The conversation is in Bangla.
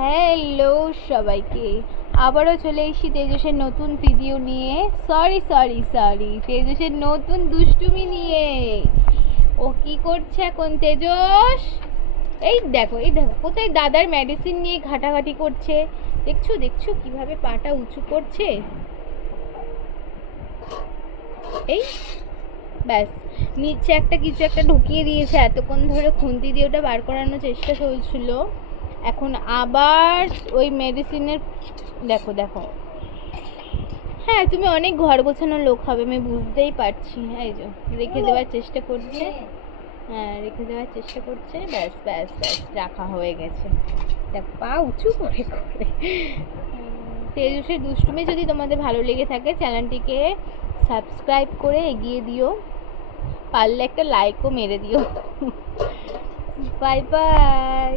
হ্যালো সবাইকে, আবারও চলে এসেছি তেজসের নতুন ভিডিও নিয়ে। সরি তেজসের নতুন দুষ্টুমি নিয়ে। ও কি করছে এখন তেজস? এই দেখো কোথায় দাদার মেডিসিন নিয়ে ঘাটাঘাটি করছে। দেখছো কিভাবে পাটা উঁচু করছে। এই ব্যাস, নিচে কিছু একটা ঢুকিয়ে দিয়েছে। এতক্ষণ ধরে খুন্তি দিয়ে ওটা বার করানোর চেষ্টা চলছিল, এখন আবার ওই মেডিসিনের। দেখো হ্যাঁ, তুমি অনেক ঘর গোছানোর লোক হবে, আমি বুঝতেই পারছি। এই যে রেখে দেওয়ার চেষ্টা করছে। হ্যাঁ, রেখে দেওয়ার চেষ্টা করছে। ব্যাস রাখা হয়ে গেছে। দেখ, পা উঁচু করে করে। তেজসের দুষ্টুমি যদি তোমাদের ভালো লেগে থাকে, চ্যানেলটিকে সাবস্ক্রাইব করে এগিয়ে দিও, পারলে একটা লাইকও মেরে দিও। Bye bye.